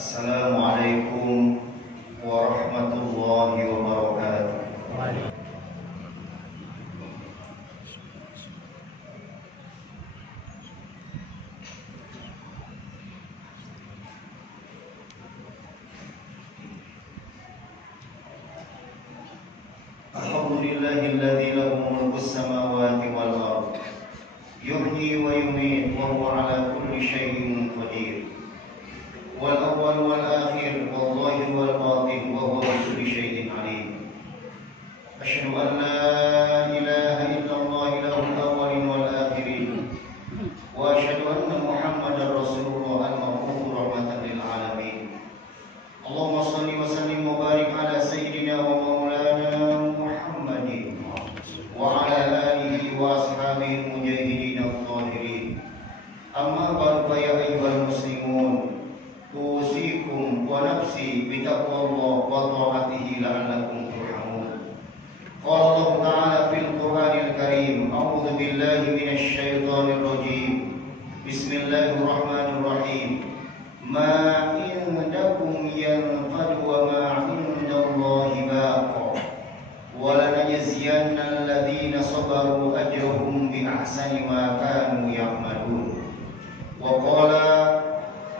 Assalamualaikum warahmatullahi wabarakatuh. Alhamdulillahilladzi lahu mulkus samawati wal ardh yuhyi wa yumiit wa huwa ala kulli syai'in qadir. Wal awwal wal akhir wal zahir wal batin wa huwa bi kulli syai'in alim. Asyhadu an la ilaha illallah ilahul awwalin wal akhirin wa asyhadu anna Muhammadar Rasulullah al-mab'uts rahmatan lil alamin. Allahumma shalli wa sallim wa barik ala sayyidina wa maulana Muhammadin wa ala alihi wa ashabihi mujahidin al-zahirin. Amma ba'du fa ya ayyuhal muslimun usikum wa nafsi bitaqwallah wa ta'atihi la'allakum turhamun. Qala Allah Ta'ala fil Qur'anil Karim, a'udzu billahi minasy syaithanir rajim. Bismillahirrahmanirrahim. Ma indakum yanfad wa ma indallahi baq. Wa lanajziyanna alladhina sabaru ajrahum bi ahsani ma kanu ya'malun. Wa qala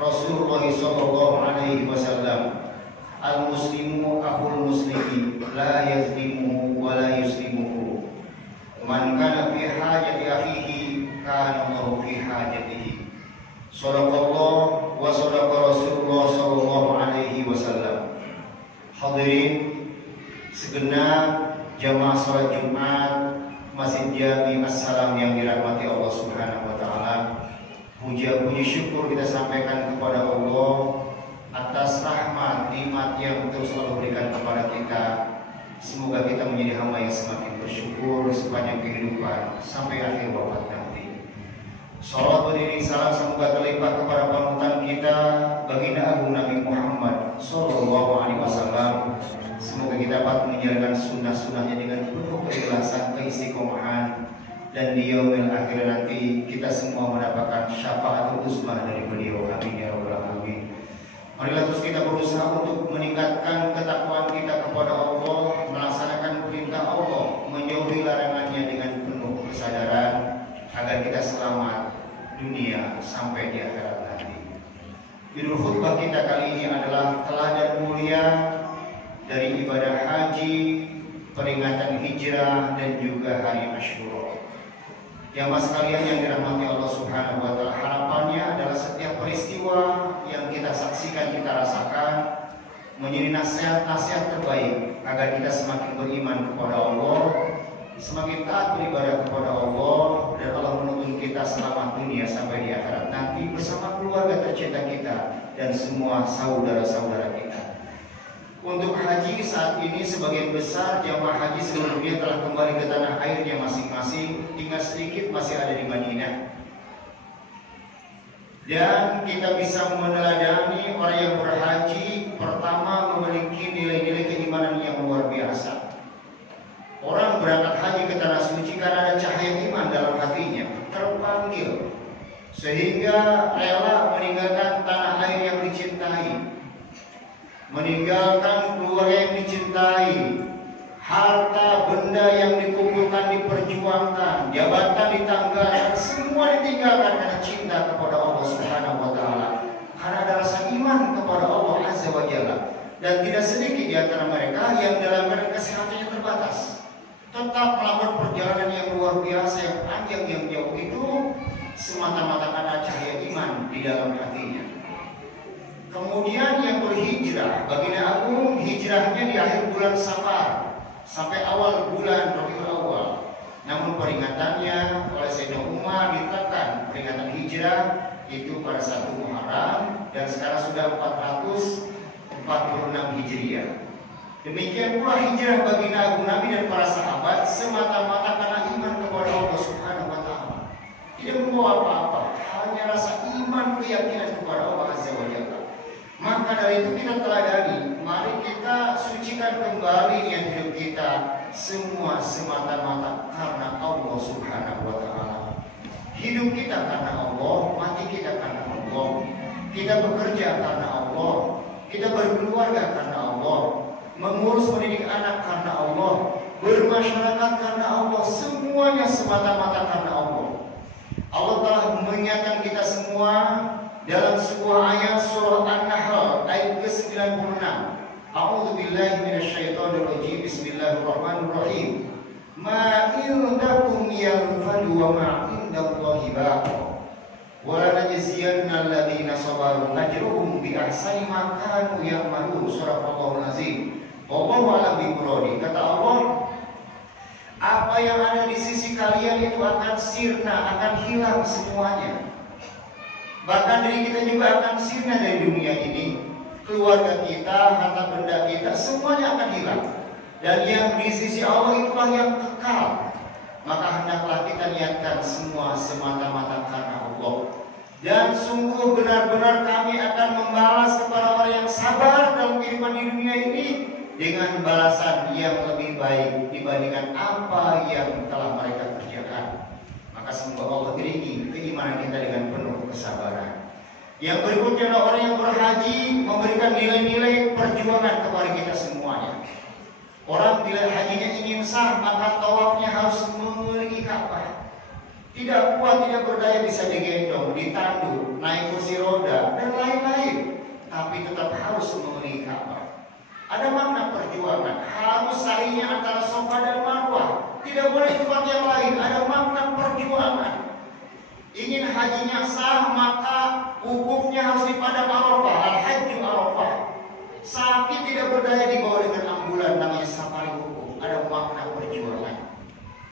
Rasulullah sallallahu alaihi wasallam, al-muslimu akhul muslimi la yazlimuhu wa la yuslimuhu. Man kana fi hajati akhihi kana Allahu fi hajatihi. Shadaqallah wa shadaqa Rasulullah sallallahu alaihi wasallam. Hadirin segenap jamaah salat Jumat Masjid Jami Assalam yang dirahmati Allah Subhanahu wa taala. Puja-puji syukur kita sampaikan kepada Allah atas rahmat, nikmat yang terus Allah berikan kepada kita. Semoga kita menjadi hamba yang semakin bersyukur sepanjang kehidupan sampai akhir wafat nanti. Salawat beriring salam semoga terlimpah kepada panutan kita, baginda agung Nabi Muhammad sallallahu alaihi wasallam. Semoga kita dapat menjalankan sunnah-sunnahnya dengan penuh keikhlasan, keistiqomahan, dan di yaumil akhir nanti kita semua mendapatkan syafaatul uzma dari beliau. Amin ya rabbal alamin. Marilah terus kita berusaha untuk meningkatkan ketakwaan kita kepada Allah, melaksanakan perintah Allah, menjauhi larangannya dengan penuh kesadaran agar kita selamat dunia sampai di akhirat nanti. Judul khutbah kita kali ini adalah teladan mulia dari ibadah haji, peringatan hijrah, dan juga hari Asyura. Jamaah sekalian yang dirahmati Allah Subhanahu wa taala, harapannya adalah setiap peristiwa yang kita saksikan, kita rasakan menjadi nasihat-nasihat terbaik agar kita semakin beriman kepada Allah, semakin taat beribadah kepada Allah, dan Allah menuntun kita selamat dunia sampai di akhirat nanti bersama keluarga tercinta kita dan semua saudara-saudara kita. Untuk haji saat ini sebagian besar jamaah haji seluruh dunia telah kembali ke tanah airnya masing-masing, tinggal sedikit masih ada di Madinah. Dan kita bisa meneladani orang yang berhaji pertama memiliki nilai-nilai keimanan yang luar biasa. Orang berangkat haji ke tanah suci karena ada cahaya iman dalam hatinya, terpanggil sehingga rela meninggalkan tanah air yang dicintai, meninggalkan keluarga yang dicintai, harta benda yang dikumpulkan diperjuangkan, jabatan ditanggalkan, semua ditinggalkan karena cinta kepada Allah Subhanahu wa taala. Karena ada rasa iman kepada Allah Azza wa Jalla. Dan tidak sedikit di antara mereka yang dalam keadaan kesehatannya terbatas tetap melakukan perjalanan yang luar biasa, yang panjang, yang jauh itu semata-mata karena cahaya iman di dalam hatinya. Kemudian yang berhijrah, baginda agung hijrahnya di akhir bulan Safar sampai awal bulan Rabiul Awal. Namun peringatannya oleh Sayyidina Umar ditekan, peringatan hijrah itu pada 1 Muharram dan sekarang sudah 446 Hijriah. Demikian pula hijrah baginda agung Nabi dan para sahabat semata-mata karena iman kepada Allah Subhanahu wa taala. Tidak membawa apa-apa, hanya rasa iman, keyakinan kepada Allah Azza wa Jalla. Maka dari itu kita teladani, mari kita sucikan kembali niat hidup kita, semua semata-mata karena Allah Subhanahu wa taala. Hidup kita karena Allah, mati kita karena Allah. kita bekerja karena Allah, kita berkeluarga karena Allah, mengurus mendidik anak karena Allah, bermasyarakat karena Allah, semuanya semata-mata karena Allah. Allah telah mengingatkan kita semua dalam sebuah ayat surah An-Nahl ayat ke-96. A'udzu billahi minasyaitonir rajim. Bismillahirrahmanirrahim. Ma indakum yanfadu wa ma indallahi baqi. Wa la najziyanna alladziina sabaru ajruhum bi ahsani ma kanu ya'malun. Surah Al-Allahul Azim. Wallahu a'lam bimuradi. Kata Allah, apa yang ada di sisi kalian itu akan sirna, akan hilang semuanya. Bahkan diri kita juga akan sirna dari dunia ini. Keluarga kita, harta benda kita, semuanya akan hilang. Dan yang di sisi Allah itulah yang kekal. Maka hendaklah kita niatkan semua semata-mata karena Allah. Dan sungguh benar-benar kami akan membalas kepada orang yang sabar dalam kehidupan di dunia ini dengan balasan yang lebih baik dibandingkan apa yang telah mereka kerjakan. Maka semoga Allah iringi keimanan kita dengan penuh kesabaran. Yang berikutnya adalah orang yang berhaji memberikan nilai-nilai perjuangan kepada kita semuanya. Orang bila hajinya ingin sah, maka tawafnya harus mengelilingi Ka'bah. Tidak kuat, tidak berdaya, bisa digendong, ditandu, naik kursi roda, dan lain-lain. Tapi tetap harus mengelilingi Ka'bah. Ada makna perjuangan, harus sa'inya antara Safa dan Marwah. Tidak boleh tempat yang lain, ada makna perjuangan. Ingin hajinya sah, maka wukufnya harus di padang Arafah, al-hajju Arafah. Sapi tidak berdaya dibawa dengan ambulan, namanya safari wukuf. Ada makna perjuangan.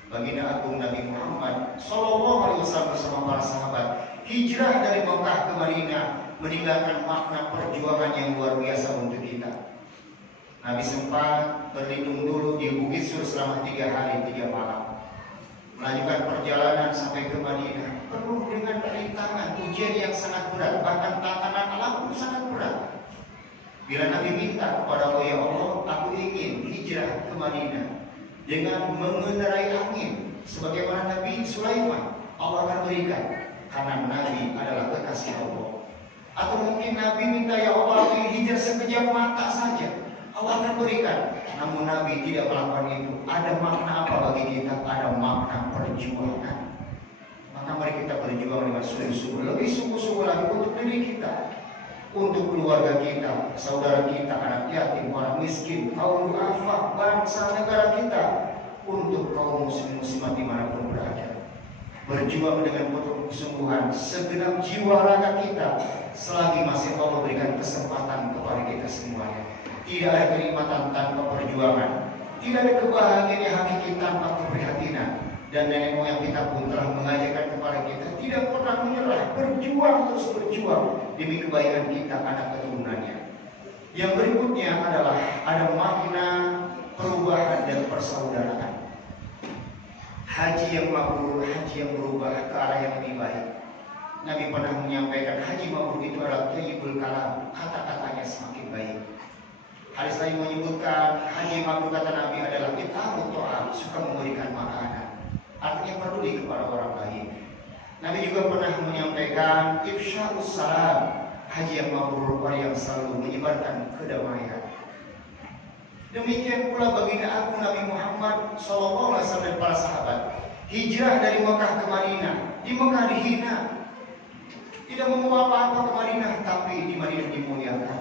Baginda Agung Nabi Muhammad Sallallahu Alaihi Wasallam bersama para sahabat hijrah dari Mekah ke Madinah meninggalkan makna perjuangan yang luar biasa untuk kita. Nabi sempat berlindung dulu di Bukit Sur selama 3 hari 3 malam, melanjutkan perjalanan sampai ke Madinah penuh dengan rintangan, ujian yang sangat berat, bahkan tantangan alam pun sangat berat. Bila Nabi minta kepada Allah, ya Allah, aku ingin hijrah ke Madinah dengan mengendarai angin sebagaimana Nabi Sulaiman, Allah akan berikan karena Nabi adalah kekasih Allah. Atau mungkin Nabi minta, ya Allah, aku ingin hijrah sekejap mata saja, Allah akan berikan. Namun Nabi tidak melakukan itu. Ada makna apa bagi kita? Ada makna perjuangan. Maka mari kita berjuang dengan sungguh-sungguh, lebih sungguh-sungguh lagi untuk diri kita, untuk keluarga kita, saudara kita, anak yatim, orang miskin, kaum duafa, bangsa negara kita, untuk kaum muslim muslimat dimanapun berada. Berjuang dengan penuh kesungguhan, segenap jiwa raga kita, selagi masih Allah berikan kesempatan kepada kita semuanya. Tidak ada kenikmatan tanpa perjuangan, tidak ada kebahagiaan yang hakiki tanpa keprihatinan. Dan nenek moyang kita pun telah mengajarkan kepada kita tidak pernah menyerah, berjuang terus berjuang demi kebaikan kita, anak keturunannya. Yang berikutnya adalah ada makna perubahan dan persaudaraan. Haji yang mabrur, haji yang berubah ke arah yang lebih baik. Nabi pernah menyampaikan haji mabrur itu adalah thayyibul kalam, kata-katanya semakin baik. Hadis lain menyebutkan haji mabrur, kata Nabi, adalah it'amut ta'am, suka memberikan makanan. Artinya peduli kepada orang lain. Nabi juga pernah menyampaikan ifsya'us salam, haji yang mabrur, orang yang selalu menyebarkan kedamaian. Demikian pula baginda Agung Nabi Muhammad Sallallahu Alaihi Wasallam dan para sahabat hijrah dari Mekah ke Madinah. Di Mekah dihina, tidak membawa apa-apa ke Madinah, tapi di Madinah dimuliakan.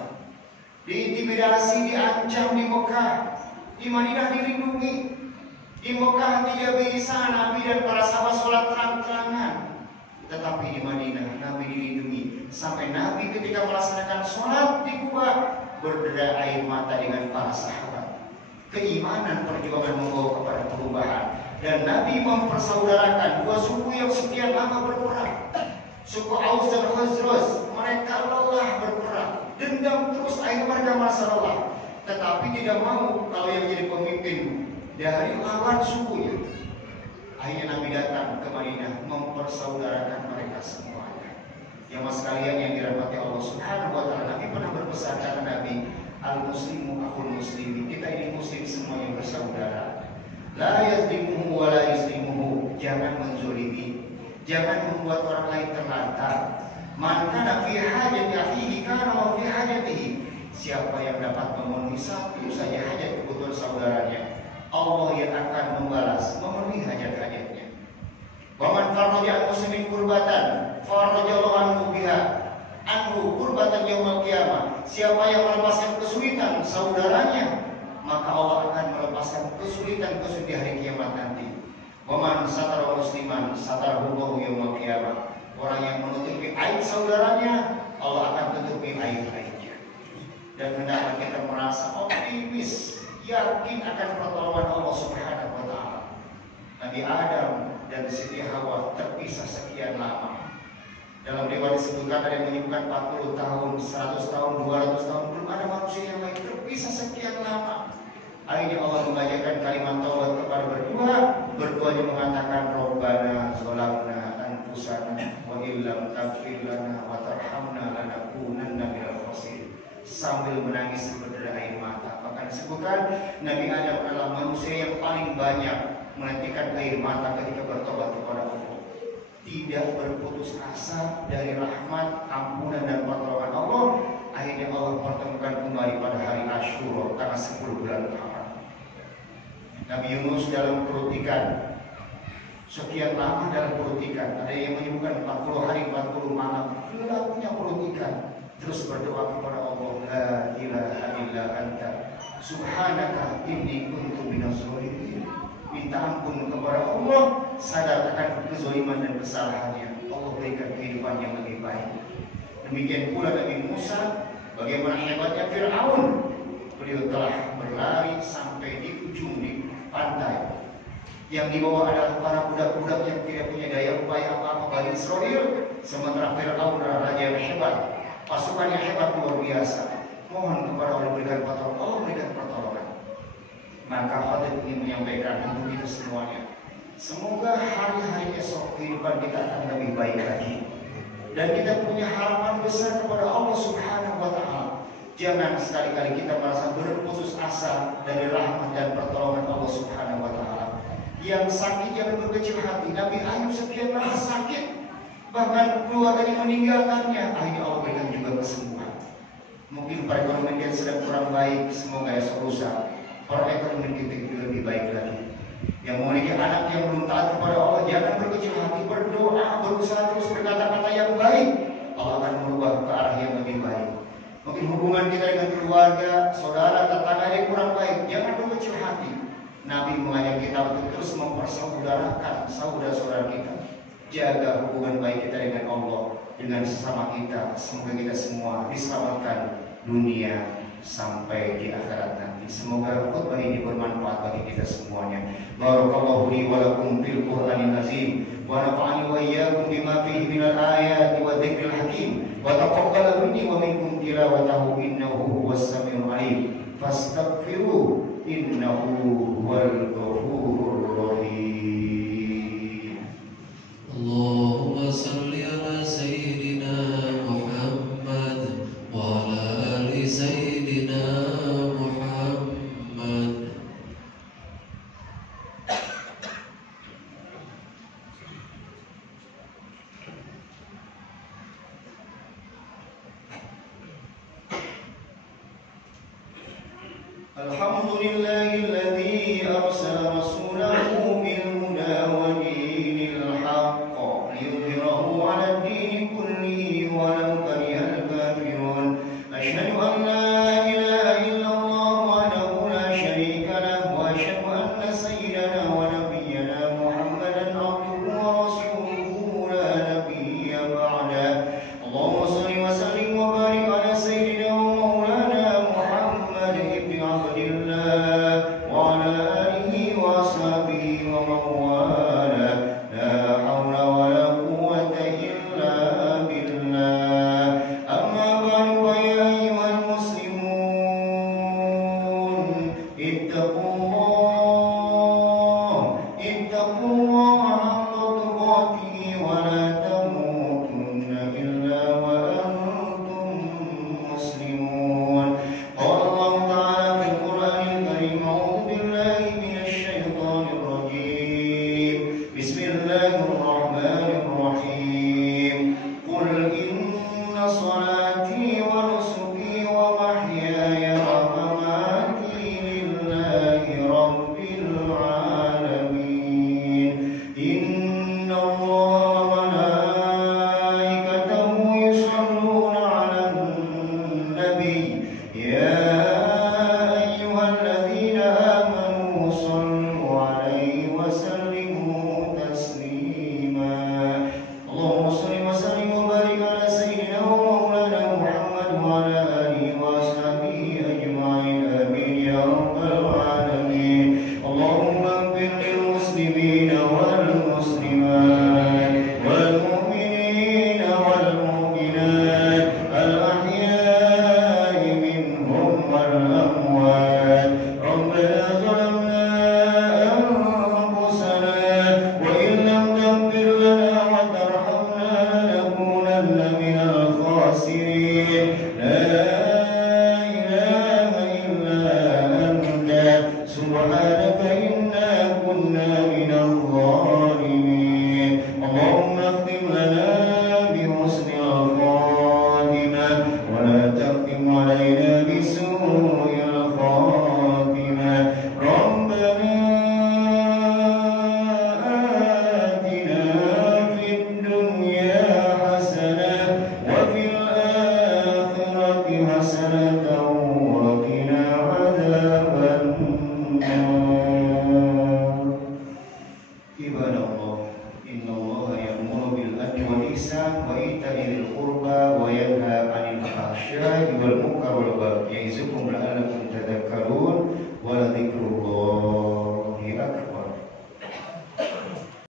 Diintimidasi, diancam di Mekah, di Madinah dilindungi. Di Mekah tidak bisa Nabi dan para sahabat sholat terang-terangan, tetapi di Madinah Nabi dilindungi. Sampai Nabi ketika melaksanakan sholat di Kuba berderai air mata dengan para sahabat. Keimanan perjuangan membawa kepada perubahan. Dan Nabi mempersaudarakan dua suku yang sekian lama berperang. Suku Aus dan Khazraj, mereka lelah berperang, dendam terus, akhirnya mereka merasa lelah. Tetapi tidak mau kalau yang jadi pemimpin dari lawan sukunya. Akhirnya Nabi datang ke Madinah mempersaudarakan mereka semuanya. Yang mas sekalian yang dirahmati Allah Subhanahu wa taala, Nabi pernah berpesan kata Nabi, al-muslimu akhul muslimin, kita ini muslim semuanya bersaudara. La yazlimuhu wa la yuslimuhu, jangan menzolimi, jangan membuat orang lain terlantar. Man kana fi hajati akhihi kana wa fi hajatihi. Siapa yang dapat memenuhi satu saja hajat kebutuhan saudaranya, Allah yang akan membalas memenuhi hajat-hajatnya. Wa man farraja an muslimin kurbatan farrajallahu anhu biha anhu kurbatan yaumil qiyamah. Siapa yang melepaskan kesulitan saudaranya, maka Allah akan melepaskan kesulitan di hari kiamat nanti. Wa man satara musliman satarahu yaumil qiyamah. Orang yang menutupi aib saudaranya, Allah akan tutupi aib-aibnya. Dan hendaklah kita merasa optimis, yakin akan pertolongan Allah Subhanahu wa taala. Nabi Adam dan Siti Hawa terpisah sekian lama. Dalam riwayat disebutkan ada yang menyebutkan 40 tahun, 100 tahun, 200 tahun, belum ada manusia yang lain terpisah sekian lama. Akhirnya Allah mengajarkan kalimat taubat kepada berdua. Berduanya mengatakan Rabbana zalamna anfusana wa illam taghfir lana wa tarhamna lanakunanna minal khasirin. Sambil menangis berderai air mata. Bahkan disebutkan Nabi Adam adalah manusia yang paling banyak menetikan air mata ketika bertobat kepada Allah. Tidak berputus asa dari rahmat, ampunan dan pertolongan Allah. Akhirnya Allah pertemukan kembali pada hari Asyura tanggal 10 bulan Muharram. Nabi Yunus dalam perut ikan, sekian lama dalam perut ikan. Ada yang menyebutkan 40 hari 40 malam gelapnya perut ikan. Terus berdoa kepada Allah, la ilaha illa anta subhanaka inni kuntu minaz zalimin. Minta ampun kepada Allah, sadar akan kezaliman dan kesalahannya. Allah berikan kehidupan yang lebih baik. Demikian pula Nabi Musa, bagaimana hebatnya Fir'aun. Beliau telah berlari sampai di ujung di pantai. Yang dibawa adalah para budak-budak yang tidak punya daya upaya apa-apa Bani Israel. Sementara Fir'aun adalah raja yang hebat, pasukan yang hebat luar biasa. Mohon kepada Allah berikan pertolongan. Allah berikan pertolongan. Maka Khatib ingin menyampaikan untuk kita semuanya, semoga hari-hari esok kehidupan kita akan lebih baik lagi. Dan kita punya harapan besar kepada Allah Subhanahu wa taala. Jangan sekali-kali kita merasa berputus asa dari rahmat dan pertolongan Allah Subhanahu wa taala. Yang sakit jangan berkecil hati. Nabi Ayub sekian lama sakit, bahkan keluarganya meninggalkannya. Akhirnya Allah berikan juga kesembuhan. Mungkin perekonomian dia sedang kurang baik, semoga esok lusa perekonomian kita lebih baik lagi. Yang memiliki anak yang belum taat kepada Allah, jangan berkecil hati, berdoa, berusaha terus berkata-kata yang baik. Allah akan merubah ke arah yang lebih baik. Mungkin hubungan kita dengan keluarga, saudara, tetangga yang kurang baik, jangan berkecil hati. Nabi mengajak kita untuk terus mempersaudarakan saudara-saudara kita. Jaga hubungan baik kita dengan Allah, dengan sesama kita. Semoga kita semua diselamatkan dunia sampai di akhirat nanti. Semoga khutbah ini bermanfaat bagi kita semuanya. Barakallahu li wa lakum fil Qur'anil azim wa nafa'ani wa iyyakum bima fihi minal ayati wa dzikril hakim wa taqabbal minni wa minkum tilawatahu innahu huwas samiul alim. Fastaghfiruhu innahu huwal ghafurur rahim. Allahumma salli ala sayyidina Muhammad wa ala ali sayyidina Muhammad. Alhamdulillahilladzi arsala rasulahu bil huda wa dinil haqq liyudhhirahu 'ala ad-din kullihi walau karihal kafirun. Asyhadu an la ilaha illallah wahdahu la syarika lahu wa asyhadu anna sayyidana wa nabiyyana Muhammadan 'abduhu wa rasuluhu la nabiyya ba'da. Allahumma shalli wa sallim wa barik 'ala sayyidina wa maulana Muhammad ibn Abdillah wa ala alihi wa sahbihi الخاسرين لا إله إلا أنت سبحانك إنا كنا من الظالمين اللهم اختم لنا بحسن الخاتمة ولا تختم علينا بسوء الخاتمة ربنا آتنا في الدنيا حسنة وفي الآخرة حسنة وقنا عذاب النار عباد الله إن الله يأمر بالعدل والإحسان وإيتاء ذي القربى وينهى عن الفحشاء والمنكر والبغي يعظكم لعلكم تذكرون